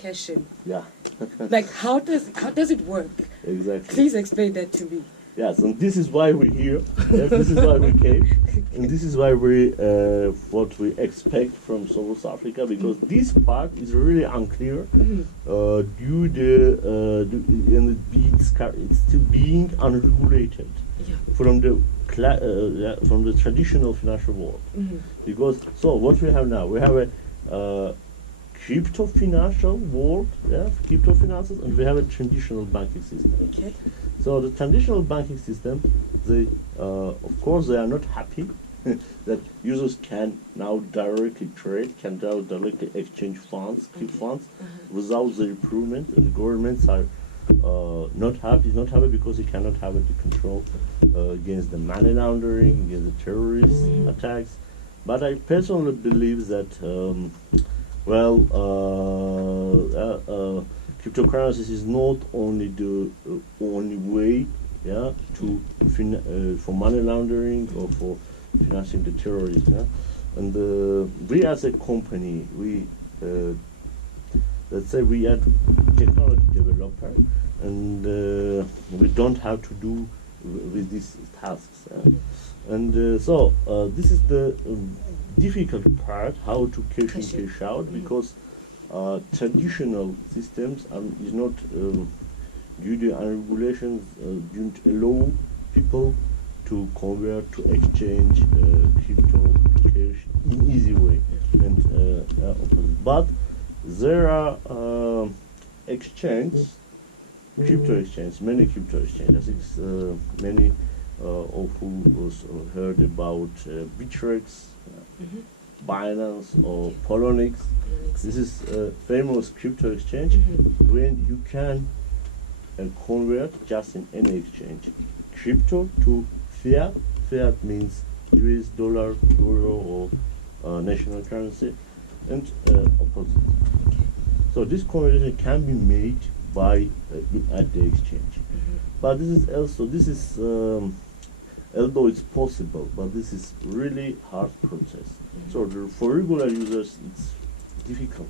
cash in. Yeah. Like how does it work? Exactly. Please explain that to me. Yes, and this is why we're here. Yes, this is why we came, and this is why we what we expect from South Africa, because this part is really unclear due it's still being unregulated from the traditional financial world. Because so what we have now, we have a crypto financial world, crypto finances, and we have a traditional banking system. Okay. So the traditional banking system, they of course they are not happy that users can now directly trade, can now directly exchange funds, keep funds without the improvement, and the governments are not happy because they cannot have the control against the money laundering, against the terrorist attacks. But I personally believe that cryptocurrencies is not only the only way, to for money laundering or for financing the terrorism. Yeah? And we as a company, we let's say we are technology developer, and we don't have to do with these tasks. And so this is the difficult part, how to cash in, cash out, because traditional systems is not due to regulations don't allow people to convert, to exchange crypto cash in easy way. And but there are exchanges, crypto exchanges, many crypto exchanges. I think many of who also heard about Bittrex, Binance, or Poloniex. This is a famous crypto exchange when you can convert just in any exchange crypto to fiat. Fiat means US dollar, euro, or national currency, and opposite. So this conversion can be made by at the exchange. But this is although it's possible, but this is really hard process. So for regular users, it's difficult.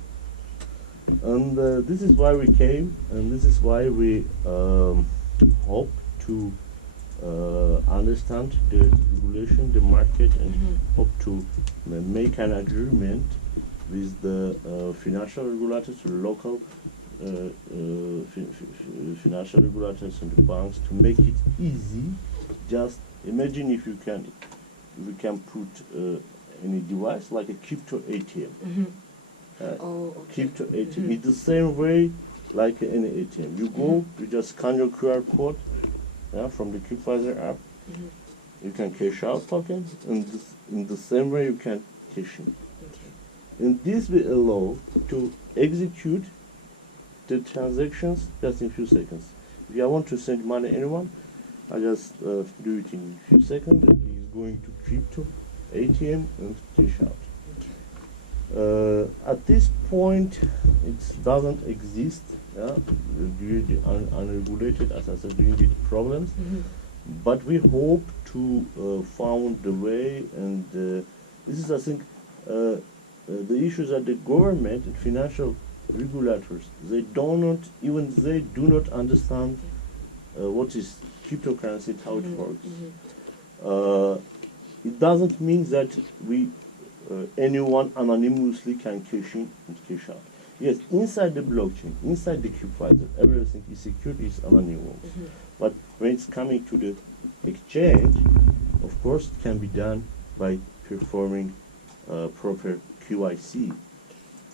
And this is why we came, and this is why we hope to understand the regulation, the market, and hope to make an agreement with the financial regulators, local financial regulators, and the banks to make it easy. Just imagine if you can put any device like a crypto ATM. Crypto ATM. It's the same way like any ATM. You go, you just scan your QR code from the Crypviser app. You can cash out tokens, and in the same way you can cash in. And this will allow to execute the transactions just in a few seconds. If I want to send money to anyone, I just do it in a few seconds, and he's going to crypto ATM and cash out. At this point, it doesn't exist due to unregulated, as I said, due to problems. But we hope to found the way, and this is, I think, the issues that the government and financial regulators, they do not understand what is cryptocurrency and how it works. It doesn't mean that anyone anonymously can cash in and cash out. Yes, inside the blockchain, inside the Crypviser, everything is secure, is anonymous. But when it's coming to the exchange, of course, it can be done by performing proper QIC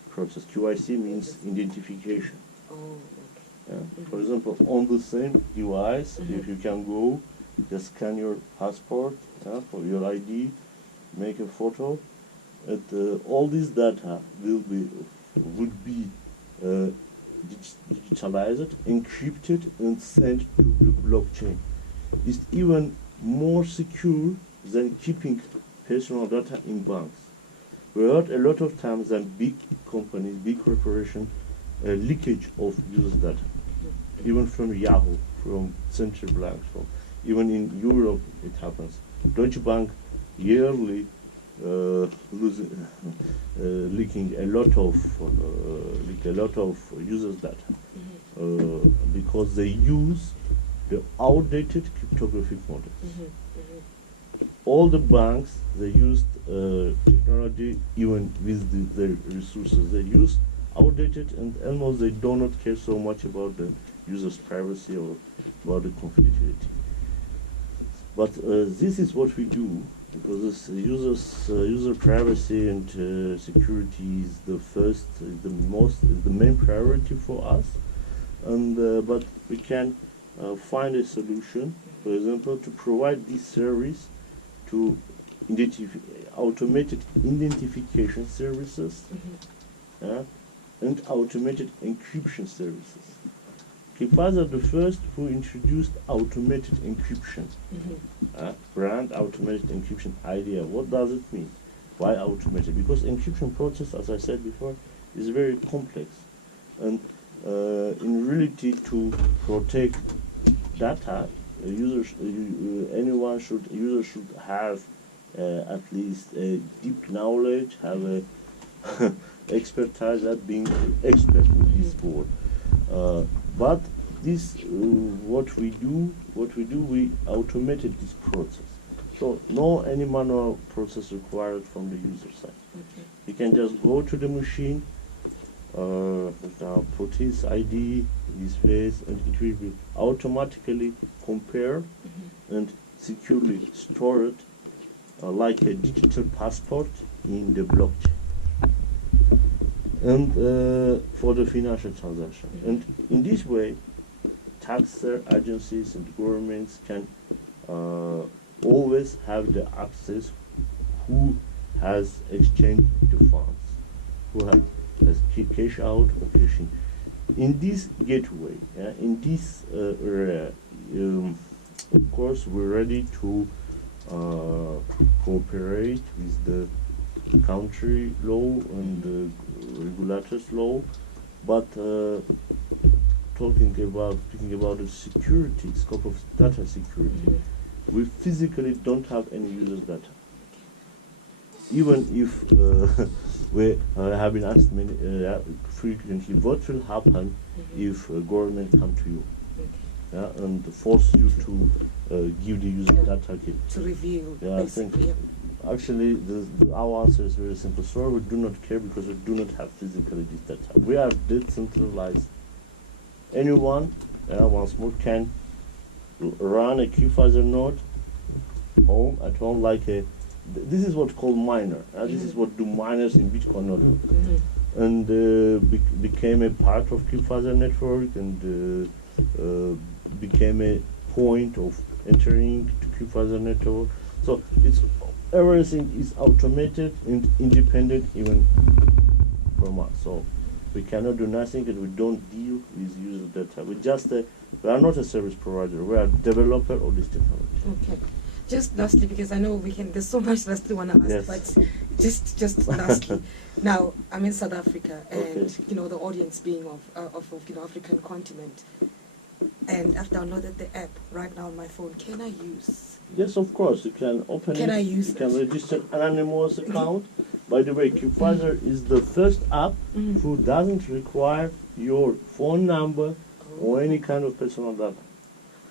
process. QIC means identification. For example, on the same device, if you can go, just scan your passport for your ID, make a photo, and all this data would be digitalized, encrypted, and sent to the blockchain. It's even more secure than keeping personal data in banks. We heard a lot of times that big companies, big corporations, leakage of users' data, even from Yahoo, from central banks, even in Europe it happens. Deutsche Bank yearly leaking a lot of users' data because they use the outdated cryptographic models. All the banks, they used technology even with the resources they use outdated, and almost they do not care so much about the user's privacy or about the confidentiality. But this is what we do, because this user privacy and security is the main priority for us. And but we can find a solution, for example, to provide this service to automated identification services and automated encryption services. Crypviser the first who introduced automated encryption. Brand automated encryption idea. What does it mean? Why automated? Because encryption process, as I said before, is very complex, and in reality, to protect data, users should have at least a deep knowledge, have a expertise at being expert in this board. But this, what we do, we automated this process. So no any manual process required from the user side. You can just go to the machine, put his ID, his face, and it will be automatically compared and securely stored like a digital passport in the blockchain. And for the financial transaction. And in this way, tax agencies and governments can always have the access who has exchanged the funds, who has cash out or cash in. In this gateway, in this area, of course, we're ready to cooperate with the country law and the regulators law, but speaking about the security, scope of data security, we physically don't have any users' data. Even if we have been asked frequently, what will happen if a government come to you and force you to give the user data key? To reveal. I think actually our answer is very simple. So we do not care because we do not have physically this data. We are decentralized. Anyone, once more, can run a Crypviser node at home like a. This is what's called miner. This is what do miners in Bitcoin node, and became a part of Crypviser network and became a point of entering to Crypviser network. So it's everything is automated and independent even from us. So we cannot do nothing, and we don't deal with user data. We are not a service provider. We are a developer of this technology. Okay. Just lastly, because I know there's so much lastly want to ask, but just lastly, now I'm in South Africa, and the audience being of African continent, and I've downloaded the app right now on my phone. Can I use? Yes, of course. You can open it. Can I use You can register an anonymous account. By the way, Crypviser is the first app who doesn't require your phone number or any kind of personal data.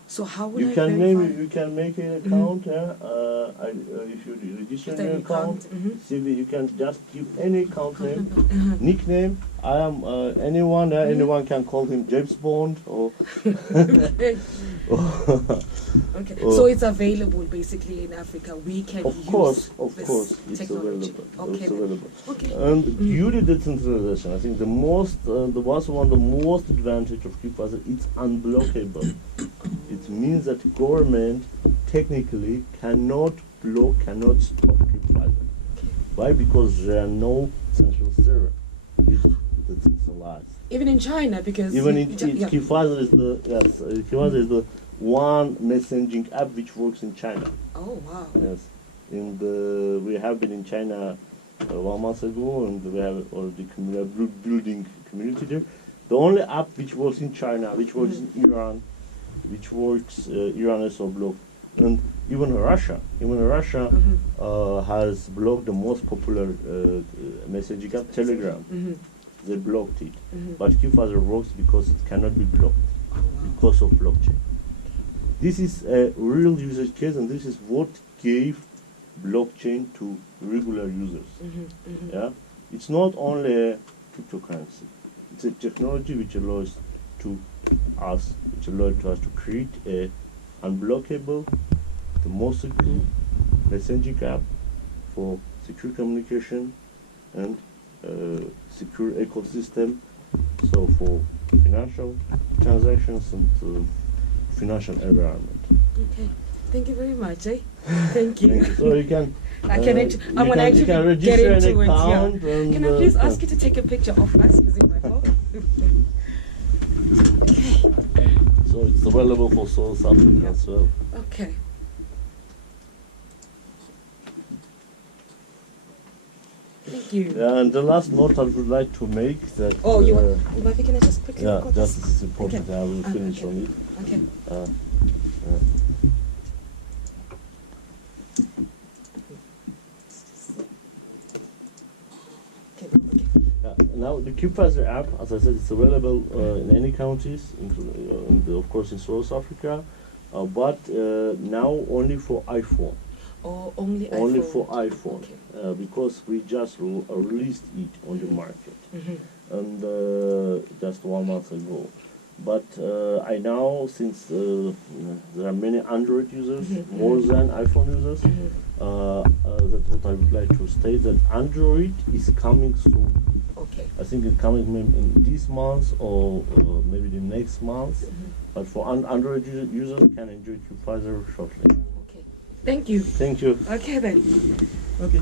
So how would you I can verify? you can make an account. If you register your account, you can just give any account name, nickname. I am anyone. Anyone can call him James Bond or. Okay, so it's available basically in Africa. We can use course, this it's technology. available. Okay. It's available. Okay. And due to decentralization, I think one of the most advantage of Crypviser, it's unblockable. It means that government technically cannot stop Crypviser. Why? Because there are no central server. It's decentralized. Even in China, because Crypviser is the one messaging app which works in China. Oh wow. Yes, we have been in China 1 month ago, and we have already building community there. The only app which works in China, which works in Iran, which works Iran is block, And even Russia has blocked the most popular messaging app, Telegram. They blocked it. But Crypviser works because it cannot be blocked because of blockchain. This is a real usage case, and this is what gave blockchain to regular users. Yeah, it's not only a cryptocurrency; it's a technology which allows us to create a unblockable, the most secure messaging app for secure communication and secure ecosystem. So for financial transactions and financial environment. Okay, thank you very much. Thank you. Thank you. So you can. I'm gonna actually get into it. Yeah. Can I please ask you to take a picture of us using my phone? Okay. So it's available for South Africa as well. Okay. Thank you. Yeah, and the last note I would like to make that. Oh, you want? Maybe can I just quickly? Yeah, record just this? is important. Okay. I will finish okay. on it. Okay. Now the Crypviser app, as I said, it's available in any countries, including of course in South Africa, but now only for iPhone. Oh, only Only iPhone. for iPhone, Okay. because we just released it on the market, and just 1 month ago. But I know, since there are many Android users, more than iPhone users, that's what I would like to state, that Android is coming soon. Okay. I think it's coming maybe in this month or maybe the next month. But for Android users, can enjoy Crypviser shortly. Okay. Thank you. Thank you. Okay then. Okay.